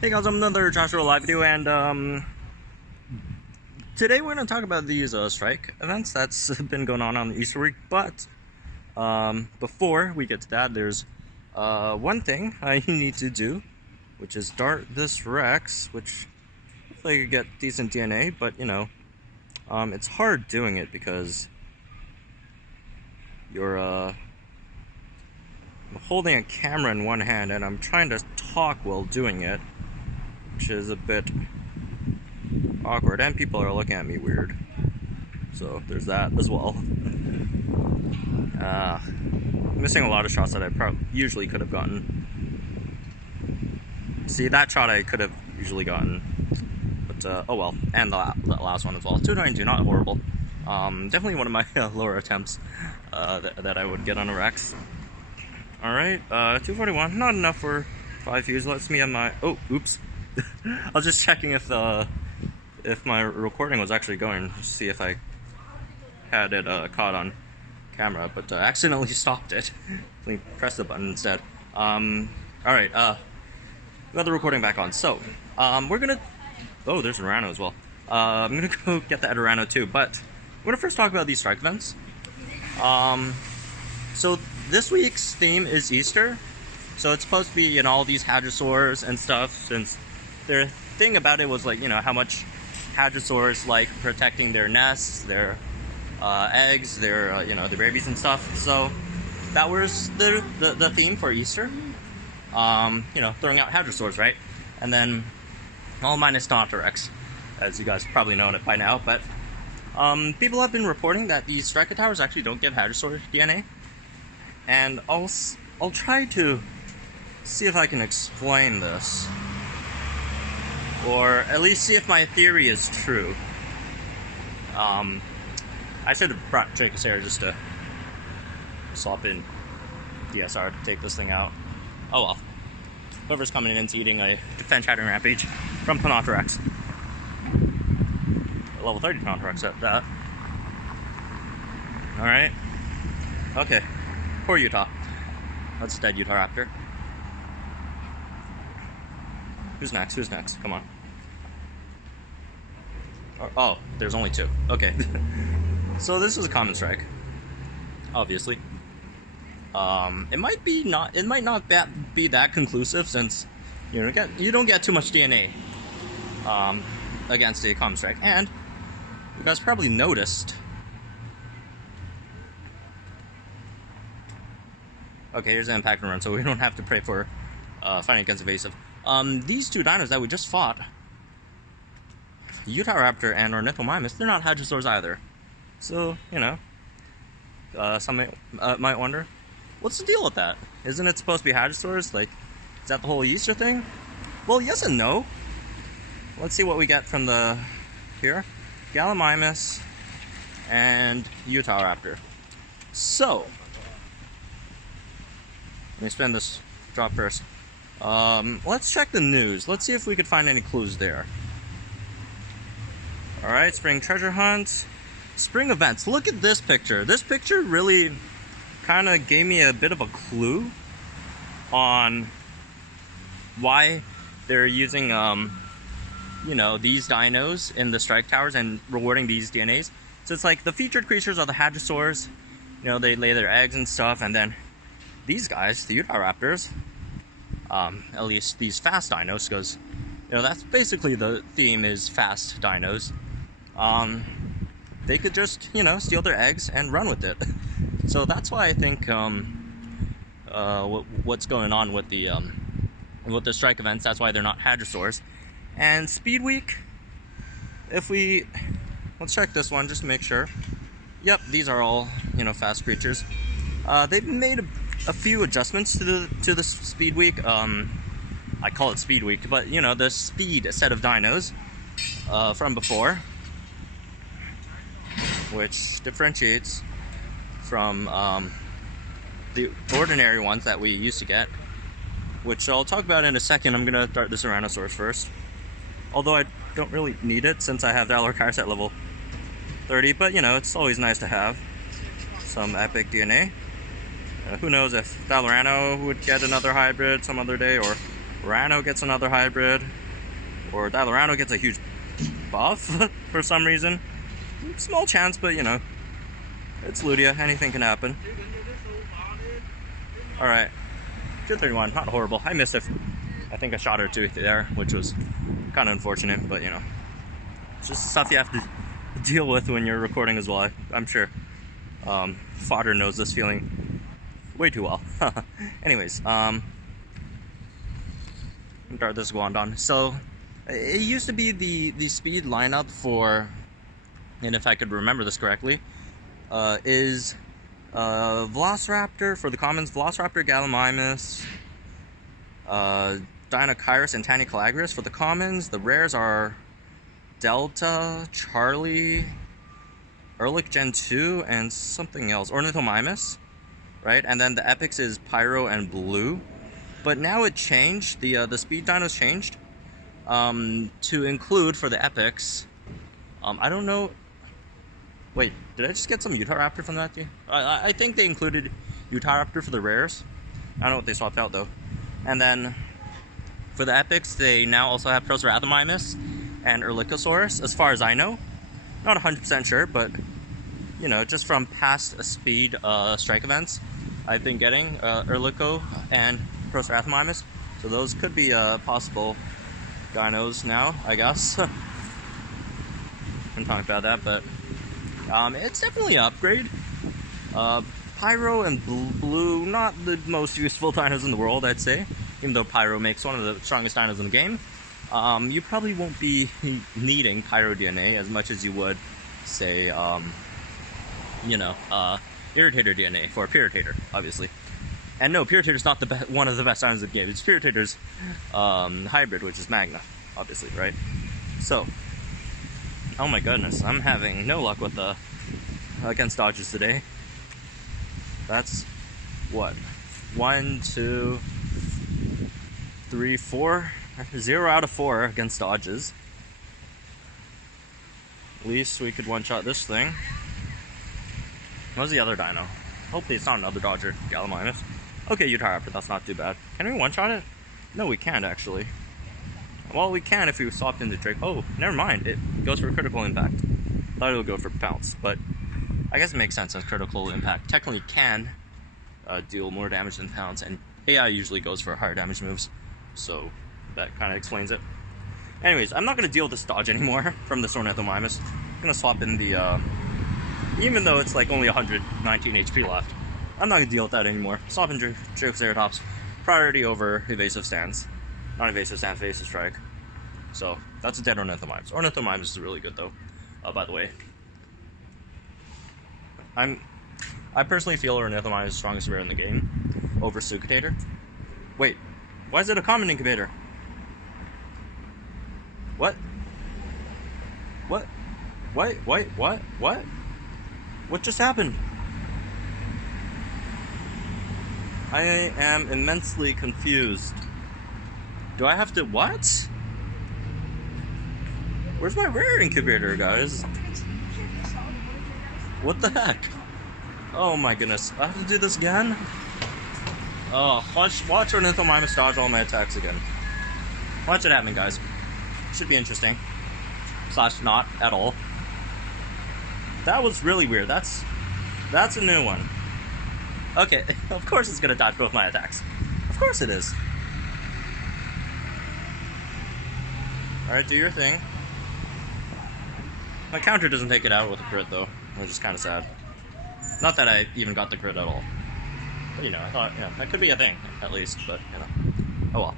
Hey guys, I'm another Jurassic World Alive video, and today we're going to talk about these strike events that's been going on the Easter week. But before we get to that, there's one thing I need to do, which is dart this Rex, which hopefully I could get decent DNA, but you know, it's hard doing it because you're holding a camera in one hand and I'm trying to talk while doing it, which is a bit awkward, and people are looking at me weird. So there's that as well. Missing a lot of shots that I usually could have gotten. See, that shot I could have usually gotten, but oh well. And the last one as well. 292, not horrible. Definitely one of my lower attempts that I would get on a Rex. All right, 241, not enough for 5 views. Let's me on my. Oh, oops. I was just checking if my recording was actually going, to see if I had it caught on camera, but accidentally stopped it. Let me press the button instead. Alright, we got the recording back on. So, we're gonna... Oh, there's Rhino as well. I'm gonna go get the Rhino too, but we're gonna first talk about these strike events. So this week's theme is Easter. So it's supposed to be, you know, all these hadrosaurs and stuff, since their thing about it was, like, you know, how much hadrosaurs like protecting their nests, their eggs, their you know, their babies and stuff. So that was the theme for Easter. You know, throwing out hadrosaurs, right? And then all minus Rex, as you guys probably know it by now. But people have been reporting that these striker towers actually don't give hadrosaur DNA, and I'll try to see if I can explain this, or at least see if my theory is true. I should have brought Jacob's here just to swap in DSR to take this thing out. Oh well. Whoever's coming in is eating a defense shattering rampage from Rex. Level 30 Rex at that. Alright. Okay. Poor Utah. That's a dead Utah Raptor. Who's next? Who's next? Come on. Oh, there's only two. Okay. So this is a common strike. Obviously. It might not be that conclusive, since you don't get too much DNA against a common strike. And you guys probably noticed. Okay, here's the impact and run, so we don't have to pray for fighting against evasive. These two dinos that we just fought, Utah Raptor and Ornithomimus, they're not hadrosaurs either. So, you know, some might wonder, what's the deal with that? Isn't it supposed to be hadrosaurs? Like, is that the whole Easter thing? Well, yes and no. Let's see what we get from here. Gallimimus and Utah Raptor. So, let me spin this drop first. Let's check the news. Let's see if we could find any clues there. Alright, spring treasure hunts. Spring events. Look at this picture. This picture really kind of gave me a bit of a clue on why they're using, you know, these dinos in the strike towers and rewarding these DNAs. So it's like the featured creatures are the hadrosaurs. You know, they lay their eggs and stuff, and then these guys, the Utah Raptors, at least these fast dinos, because, you know, that's basically the theme, is fast dinos. They could just, you know, steal their eggs and run with it. So that's why I think what's going on with the strike events, that's why they're not hadrosaurs. And Speed Week, let's check this one just to make sure. Yep, these are all, you know, fast creatures. They've made a few adjustments to the Speed Week. I call it Speed Week, but you know, the speed set of dinos from before, which differentiates from the ordinary ones that we used to get, which I'll talk about in a second. I'm gonna start the Tyrannosaurus first, although I don't really need it since I have the Allocarus at level 30, but you know, it's always nice to have some epic DNA. Who knows if Valorano would get another hybrid some other day, or Rano gets another hybrid, or Dilorano gets a huge buff for some reason. Small chance, but you know, it's Ludia, anything can happen. Alright, 231, not horrible. I missed it. I think a shot or two there, which was kind of unfortunate, but you know, it's just stuff you have to deal with when you're recording as well. I'm sure Fodder knows this feeling way too well. Anyways, start this Guandon. So it used to be the speed lineup for, and if I could remember this correctly, is Velociraptor for the commons, Velociraptor, Gallimimus, Dinokairos, and Tanikalagris for the commons. The rares are Delta, Charlie, Ehrlich Gen 2, and something else, Ornithomimus, right? And then the epics is Pyro and Blue. But now it changed, the speed dinos changed to include for the epics, I don't know, wait, did I just get some Utahraptor from that team? I think they included Utahraptor for the rares. I don't know what they swapped out though. And then for the epics, they now also have Procerathomimus and Erlikosaurus, as far as I know. Not 100% sure, but you know, just from past speed strike events, I've been getting Erliko and Procerathomimus. So those could be possible dinos now, I guess. I'm talking about that, but it's definitely an upgrade. Pyro and Blue, not the most useful dinos in the world, I'd say. Even though Pyro makes one of the strongest dinos in the game. You probably won't be needing Pyro DNA as much as you would, say, you know, Irritator DNA for a Pyrrhitator, obviously. And no, Pyrrhitator's not the one of the best dinos in the game. It's Pyrrhitator's hybrid, which is Magna, obviously, right? So, oh my goodness, I'm having no luck with against dodges today. That's what? 1, 2, 3, 4. 0 out of 4 against dodges. At least we could one-shot this thing. What's the other dino? Hopefully it's not another Dodger, Gallimimus. Okay, Utahraptor, that's not too bad. Can we one-shot it? No, we can't actually. Well, we can if we swapped into Drake. Oh, never mind. It goes for critical impact. Thought it would go for pounce, but I guess it makes sense as critical impact. Technically can deal more damage than pounce, and AI usually goes for higher damage moves. So that kind of explains it. Anyways, I'm not going to deal with this dodge anymore from the Ornithomimus. I'm going to swap in the, even though it's like only 119 HP left, I'm not going to deal with that anymore. Swap in Triceratops, priority over evasive stance. Not evasive stance, evasive strike. So, that's a dead Ornithomimus. Ornithomimus is really good though, by the way. I personally feel Ornithomimus is the strongest rare in the game over Sucutator. Wait, why is it a common incubator? What? What? Wait, what? What? What just happened? I am immensely confused. Do I have to, what? Where's my rare incubator, guys? What the heck? Oh my goodness, I have to do this again? Oh, watch Ornithomimus dodge all my attacks again. Watch it happen, guys. Should be interesting. / not at all. That was really weird. That's a new one. Okay, of course it's gonna dodge both my attacks. Of course it is. Alright, do your thing. My counter doesn't take it out with a crit though, which is kind of sad. Not that I even got the crit at all. But you know, I thought, yeah, that could be a thing, at least, but, you know. Oh well.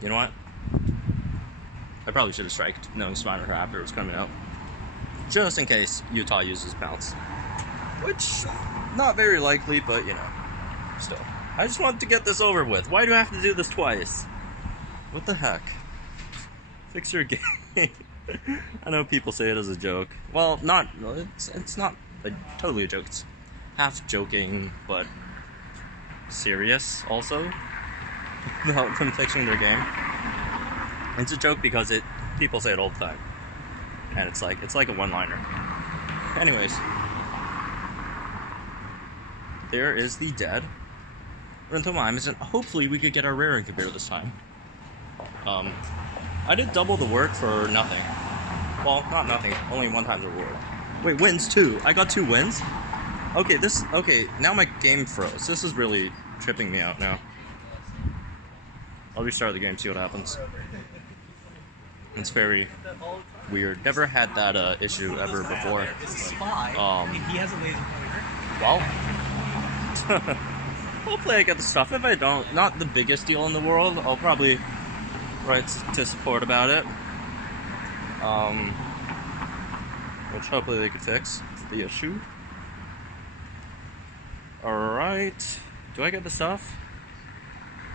You know what? I probably should have striked, knowing Spinotraptor was coming out. Just in case Utah uses bounce. Which, not very likely, but, you know, still. I just want to get this over with. Why do I have to do this twice? What the heck? Fix your game. I know people say it as a joke. Well, it's not totally a joke. It's half joking, but serious also. About them fixing their game. It's a joke because people say it all the time. And it's like a one-liner. Anyways. There is the dead rental mimes, and hopefully we could get our rare incubator this time. I did double the work for nothing. Well, not nothing, only 1 time the reward. Wait, wins too. I got 2 wins? Okay, now my game froze. This is really tripping me out now. I'll restart the game, see what happens. It's very weird. Never had that issue ever before. He has a laser pointer. Well, hopefully I get the stuff. If I don't, not the biggest deal in the world. I'll probably write to support about it. Which hopefully they could fix the issue. Alright. Do I get the stuff?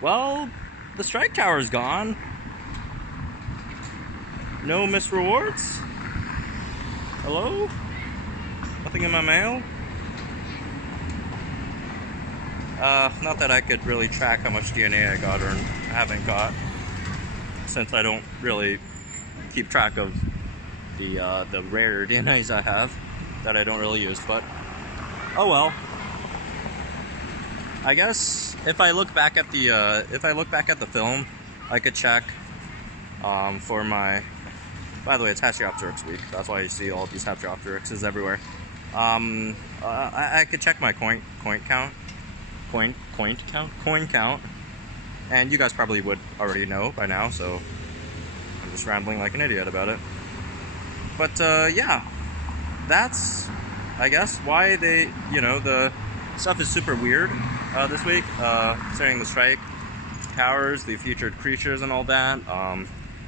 Well, the strike tower is gone. No missed rewards? Hello? Nothing in my mail? Not that I could really track how much DNA I got or haven't got, since I don't really keep track of the rare DNAs I have that I don't really use, but oh well. I guess if I look back at the film, I could check for my. By the way, it's Hatchiopteryx week. That's why you see all these Hatchiopteryxes everywhere. I could check my coin count, and you guys probably would already know by now. So I'm just rambling like an idiot about it. But yeah, that's I guess why the stuff is super weird this week. Considering the strike towers, the featured creatures, and all that.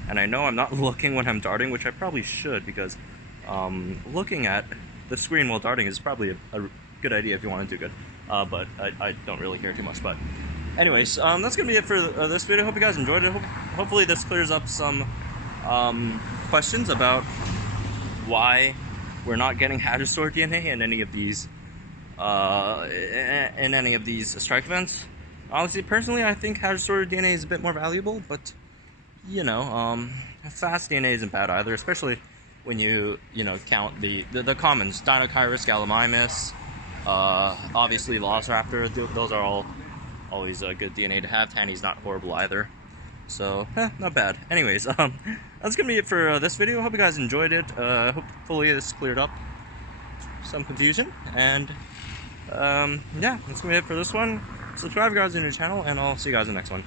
And I know I'm not looking when I'm darting, which I probably should, because looking at the screen while darting is probably a good idea if you want to do good. But I don't really care too much. But anyways, that's going to be it for this video. Hope you guys enjoyed it. Hopefully this clears up some questions about why we're not getting Hadrosaur DNA in any of these strike events. Honestly, personally, I think Hadrosaur DNA is a bit more valuable, but fast DNA isn't bad either, especially when you count the commons, Dinochirus, Gallimimus, obviously Velociraptor. Those are all always a good DNA to have. Tanny's not horrible either, so not bad. Anyways, that's gonna be it for this video. Hope you guys enjoyed it. Hopefully this cleared up some confusion, and yeah, that's gonna be it for this one. Subscribe if you guys are new to the channel, and I'll see you guys in the next one.